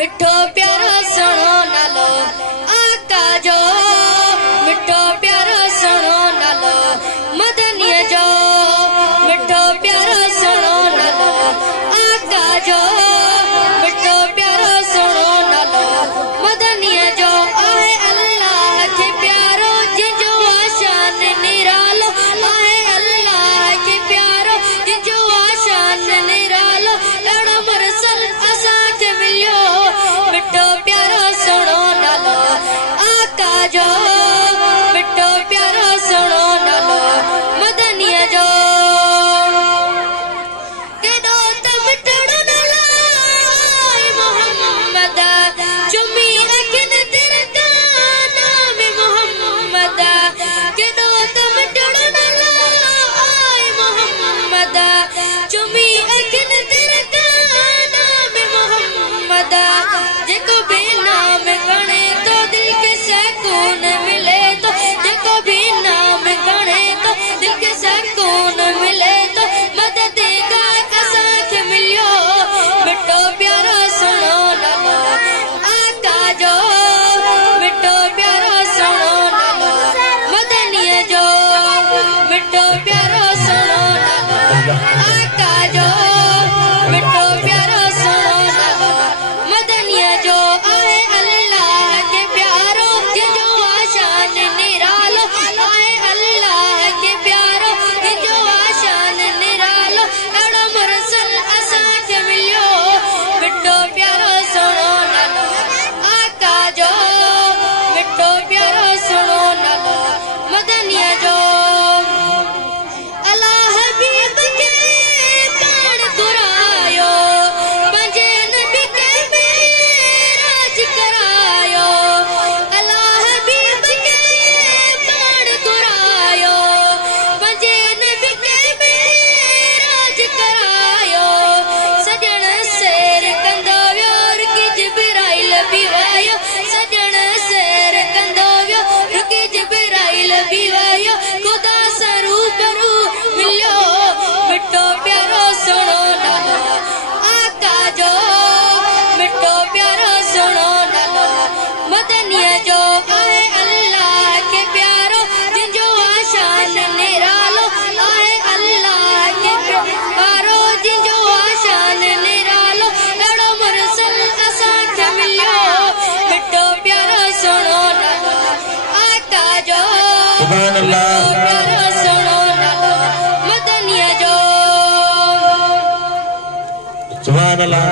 मिठो प्यारो सुनो नालो आका जो मिठो प्यारो सुनो नालो मदनी जो मिठो प्यारो सुनो नालो आका जो मिठो प्यारो सुनो नालो मदनी जो आए अल्लाह के प्यारो जिजो आशान निरालो आए अल्लाह के प्यारो जिजो आशान निरालो एड़ो मुरसल असा के मिलियो मिठो प्यारो सुनो नालो आका जो मिठो प्यारो सुनो नालो मदनी जो केदो त मिठड़ो नालो मोहम्मद चुमी अखिन तेरे नाम मोहम्मद केदो त मिठड़ो नालो मोहम्मद चुमी अखिन तेरे नाम मोहम्मद जेको भी नाम गणे तो दिल के सुकून मिले तो जेको भी नाम गणे तो दिल के सुकून मिले तो मदद का असा के मिलियो मिठो प्यारो सुनो नालो आका जो मिठो प्यारो सुनो नालो मदनी जो मिठो प्यारो सुनो नालो आका जो मिठो प्यारो सुनो नालो मदनी जो आए अल्लाह के प्यारो जिजो आशान निरालो आए अल्लाह के प्यारो जिजो आशान निरालो एड़ो मुरसल असा के मिलियो मिठो प्यारो सुनो नालो आका जो मिठो प्यारो सुनो नालो मदनी जो अल्लाह हबीब के पाण घुरायो पंजे नबी के मेराज करायो अल्लाह हबीब के पाण घुरायो पंजे नबी के मेराज करायो सजण सैर कंदो वियो रुकी जिब्राइल भी वायो सजण सैर कंदो वियो रुकी जिब्राइल भी वायो खुदा सां रूबरू मिलियो मिठो प्यारो सुनो नालो आका जो मिठो प्यारो सुनो नालो मदनी जो आए अल्लाह के प्यारो जिजो आशान निरालो आए अल्लाह के प्यारो जिजो आशान निरालो एड़ो मुरसल असा के मिलियो मिठो प्यारो सुनो नालो आका जो सुभान अल्लाह प्यारो सुनो नालो मदनी जो सुभान अल्लाह।